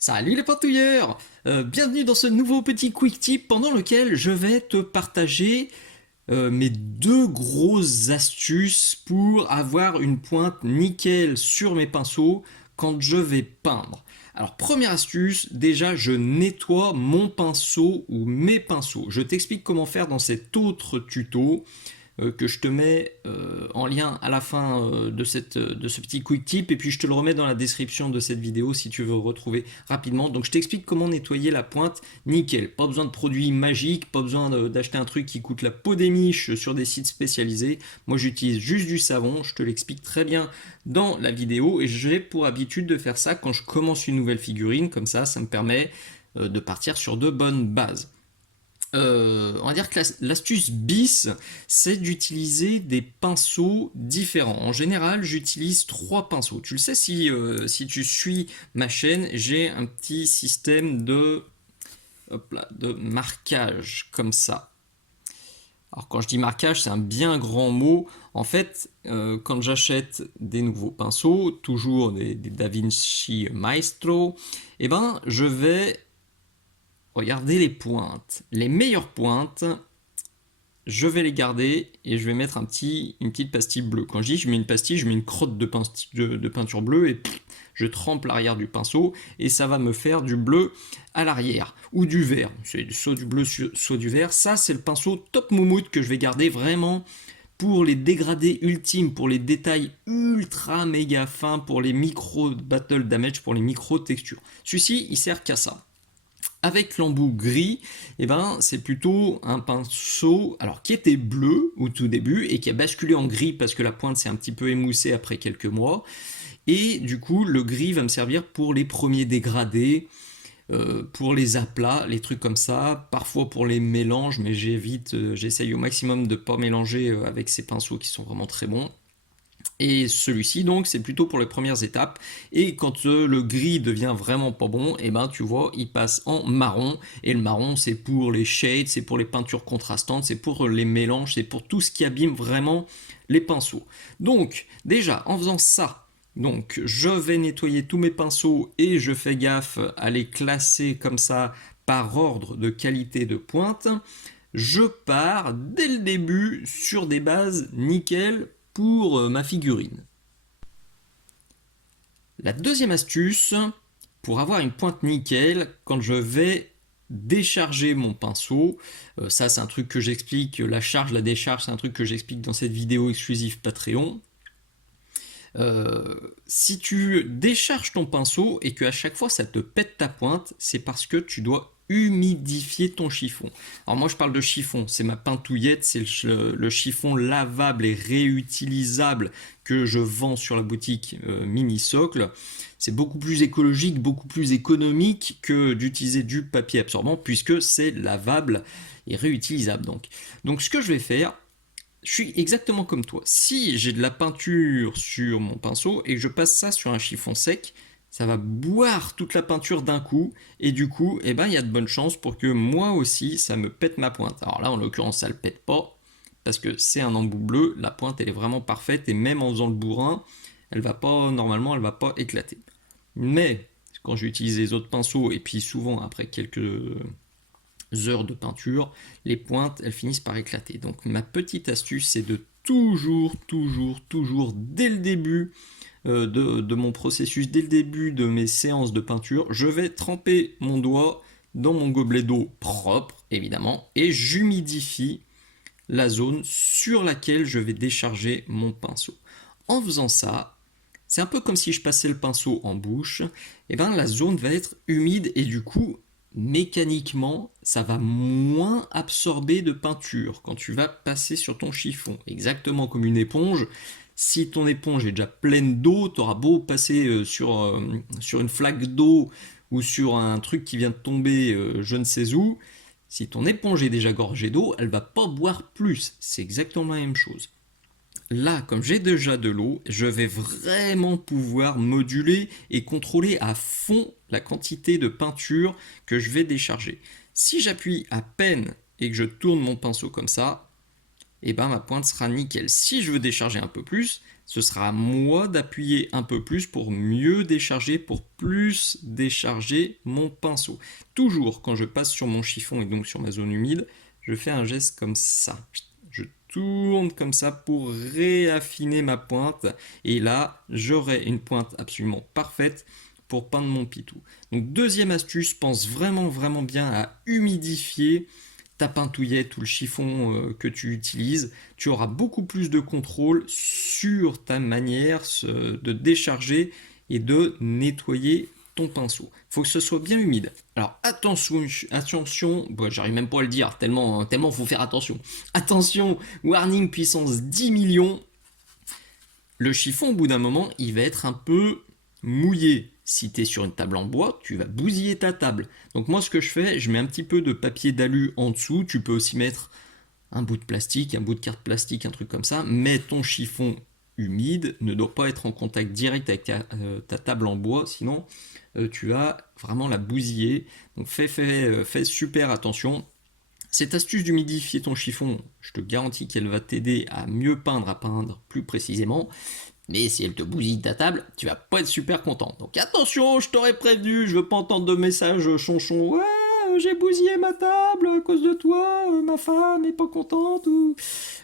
Salut les pantouilleurs. Bienvenue dans ce nouveau petit quick tip pendant lequel je vais te partager mes deux grosses astuces pour avoir une pointe nickel sur mes pinceaux quand je vais peindre. Alors première astuce, déjà je nettoie mon pinceau ou mes pinceaux. Je t'explique comment faire dans cet autre tuto que je te mets en lien à la fin de ce petit quick tip et puis je te le remets dans la description de cette vidéo si tu veux retrouver rapidement. Donc je t'explique comment nettoyer la pointe nickel. Pas besoin de produits magiques, pas besoin d'acheter un truc qui coûte la peau des miches sur des sites spécialisés. Moi j'utilise juste du savon, je te l'explique très bien dans la vidéo et j'ai pour habitude de faire ça quand je commence une nouvelle figurine, comme ça me permet de partir sur de bonnes bases. On va dire que l'astuce bis, c'est d'utiliser des pinceaux différents. En général, j'utilise trois pinceaux. Tu le sais, si tu suis ma chaîne, j'ai un petit système hop là, de marquage comme ça. Alors quand je dis marquage, c'est un bien grand mot. En fait, quand j'achète des nouveaux pinceaux, toujours des Da Vinci Maestro, eh ben, je vais regarder les pointes. Les meilleures pointes, je vais les garder et je vais mettre une petite pastille bleue. Quand je dis je mets une pastille, je mets une crotte de peinture bleue et je trempe l'arrière du pinceau et ça va me faire du bleu à l'arrière ou du vert. C'est soit du bleu, soit du vert. Ça, c'est le pinceau top moumoute que je vais garder vraiment pour les dégradés ultimes, pour les détails ultra méga fins, pour les micro battle damage, pour les micro textures. Celui-ci, il sert qu'à ça. Avec l'embout gris, eh ben, c'est plutôt un pinceau alors, qui était bleu au tout début et qui a basculé en gris parce que la pointe s'est un petit peu émoussée après quelques mois. Et du coup, le gris va me servir pour les premiers dégradés, pour les aplats, les trucs comme ça, parfois pour les mélanges, mais j'essaye au maximum de ne pas mélanger avec ces pinceaux qui sont vraiment très bons. Et celui-ci, donc, c'est plutôt pour les premières étapes. Et quand le gris devient vraiment pas bon, et ben, tu vois, il passe en marron. Et le marron, c'est pour les shades, c'est pour les peintures contrastantes, c'est pour les mélanges, c'est pour tout ce qui abîme vraiment les pinceaux. Donc, déjà, en faisant ça, donc, je vais nettoyer tous mes pinceaux et je fais gaffe à les classer comme ça par ordre de qualité de pointe. Je pars dès le début sur des bases nickel pour ma figurine. La deuxième astuce, pour avoir une pointe nickel, quand je vais décharger mon pinceau, ça c'est un truc que j'explique, la charge, la décharge, c'est un truc que j'explique dans cette vidéo exclusive Patreon. Si tu décharges ton pinceau et qu'à chaque fois ça te pète ta pointe, c'est parce que tu dois humidifier ton chiffon. Alors moi je parle de chiffon, c'est ma pintouillette, c'est le chiffon lavable et réutilisable que je vends sur la boutique Mini Socle. C'est beaucoup plus écologique, beaucoup plus économique que d'utiliser du papier absorbant puisque c'est lavable et réutilisable. Donc ce que je vais faire, je suis exactement comme toi. Si j'ai de la peinture sur mon pinceau et que je passe ça sur un chiffon sec, ça va boire toute la peinture d'un coup et du coup, eh ben, il y a de bonnes chances pour que moi aussi, ça me pète ma pointe. Alors là, en l'occurrence, ça le pète pas parce que c'est un embout bleu. La pointe, elle est vraiment parfaite et même en faisant le bourrin, normalement, elle va pas éclater. Mais quand j'utilise les autres pinceaux et puis souvent après quelques heures de peinture, les pointes, elles finissent par éclater. Donc ma petite astuce, c'est de toujours, dès le début de mon processus, dès le début de mes séances de peinture, je vais tremper mon doigt dans mon gobelet d'eau propre, évidemment, et j'humidifie la zone sur laquelle je vais décharger mon pinceau. En faisant ça, c'est un peu comme si je passais le pinceau en bouche, et ben la zone va être humide et du coup, mécaniquement, ça va moins absorber de peinture quand tu vas passer sur ton chiffon. Exactement comme une éponge. Si ton éponge est déjà pleine d'eau, tu auras beau passer sur une flaque d'eau ou sur un truc qui vient de tomber je ne sais où. Si ton éponge est déjà gorgée d'eau, elle va pas boire plus. C'est exactement la même chose. Là, comme j'ai déjà de l'eau, je vais vraiment pouvoir moduler et contrôler à fond la quantité de peinture que je vais décharger. Si j'appuie à peine et que je tourne mon pinceau comme ça, et ben ma pointe sera nickel. Si je veux décharger un peu plus, ce sera à moi d'appuyer un peu plus pour mieux décharger, pour plus décharger mon pinceau. Toujours quand je passe sur mon chiffon et donc sur ma zone humide, je fais un geste comme ça. Je tourne comme ça pour réaffiner ma pointe et là j'aurai une pointe absolument parfaite pour peindre mon pitou. Donc deuxième astuce, pense vraiment bien à humidifier ta peintouillette ou le chiffon que tu utilises. Tu auras beaucoup plus de contrôle sur ta manière de décharger et de nettoyer ton pinceau. Il faut que ce soit bien humide. Alors attention, bon, j'arrive même pas à le dire, tellement faut faire attention. Attention, warning puissance 10 millions. Le chiffon, au bout d'un moment, il va être un peu mouillé. Si tu es sur une table en bois, tu vas bousiller ta table. Donc moi, ce que je fais, je mets un petit peu de papier d'alu en dessous. Tu peux aussi mettre un bout de plastique, un bout de carte plastique, un truc comme ça. Mais ton chiffon humide ne doit pas être en contact direct avec ta table en bois, sinon tu vas vraiment la bousiller. Donc fais super attention. Cette astuce d'humidifier ton chiffon, je te garantis qu'elle va t'aider à mieux peindre, à peindre plus précisément. Mais si elle te bousille ta table, tu vas pas être super content. Donc attention, je t'aurais prévenu, je veux pas entendre de messages chonchon. Ouais, j'ai bousillé ma table à cause de toi, ma femme est pas contente ou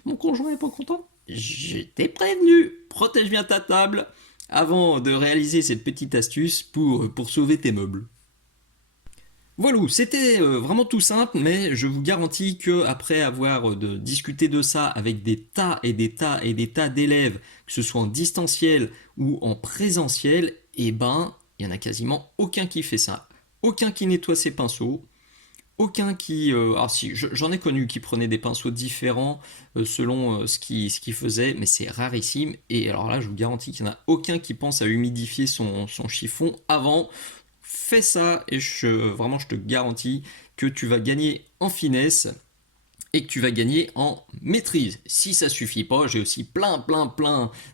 mon conjoint est pas content. Je t'ai prévenu, protège bien ta table avant de réaliser cette petite astuce pour sauver tes meubles. Voilà, c'était vraiment tout simple, mais je vous garantis que après avoir discuté de ça avec des tas et des tas et des tas d'élèves, que ce soit en distanciel ou en présentiel, eh ben, il y en a quasiment aucun qui fait ça. Aucun qui nettoie ses pinceaux, aucun qui... alors si, j'en ai connu qui prenaient des pinceaux différents selon ce qu'il faisait, mais c'est rarissime. Et alors là, je vous garantis qu'il n'y en a aucun qui pense à humidifier son chiffon avant. Fais ça et vraiment je te garantis que tu vas gagner en finesse et que tu vas gagner en maîtrise. Si ça suffit pas, j'ai aussi plein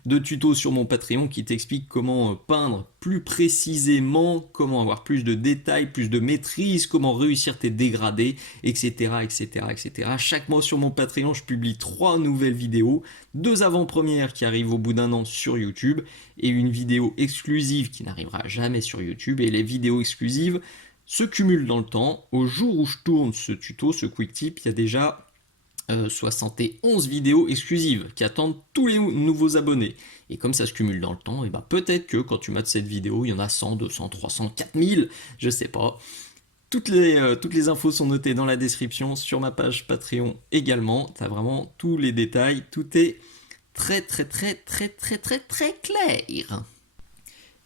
de tutos sur mon Patreon qui t'expliquent comment peindre plus précisément, comment avoir plus de détails, plus de maîtrise, comment réussir tes dégradés, etc. Chaque mois sur mon Patreon, je publie 3 nouvelles vidéos, 2 avant-premières qui arrivent au bout d'un an sur YouTube et une vidéo exclusive qui n'arrivera jamais sur YouTube. Et les vidéos exclusives se cumulent dans le temps. Au jour où je tourne ce tuto, ce quick tip, il y a déjà 71 vidéos exclusives qui attendent tous les nouveaux abonnés. Et comme ça se cumule dans le temps, et ben peut-être que quand tu mates cette vidéo, il y en a 100, 200, 300, 4000, je sais pas. Toutes les infos sont notées dans la description, sur ma page Patreon également. Tu as vraiment tous les détails, tout est très clair.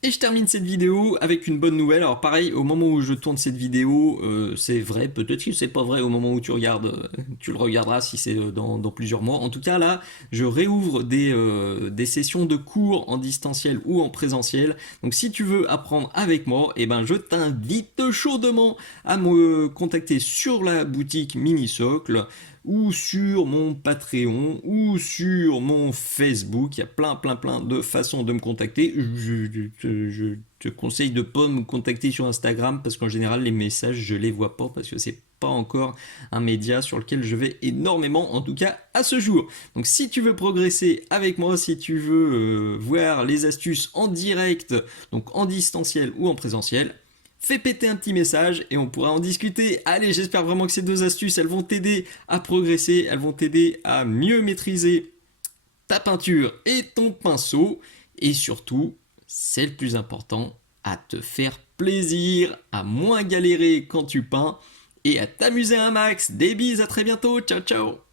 Et je termine cette vidéo avec une bonne nouvelle. Alors pareil, au moment où je tourne cette vidéo, c'est vrai, peut-être que c'est pas vrai au moment où tu regardes, tu le regarderas si c'est dans plusieurs mois. En tout cas là, je réouvre des sessions de cours en distanciel ou en présentiel. Donc si tu veux apprendre avec moi, eh ben, je t'invite chaudement à me contacter sur la boutique Mini-Socle ou sur mon Patreon, ou sur mon Facebook. Il y a plein de façons de me contacter. Je te conseille de ne pas me contacter sur Instagram, parce qu'en général, les messages, je les vois pas, parce que c'est pas encore un média sur lequel je vais énormément, en tout cas à ce jour. Donc si tu veux progresser avec moi, si tu veux voir les astuces en direct, donc en distanciel ou en présentiel, fais péter un petit message et on pourra en discuter. Allez, j'espère vraiment que ces 2 astuces, elles vont t'aider à progresser, elles vont t'aider à mieux maîtriser ta peinture et ton pinceau. Et surtout, c'est le plus important, à te faire plaisir, à moins galérer quand tu peins et à t'amuser un max. Des bises, à très bientôt, ciao ciao.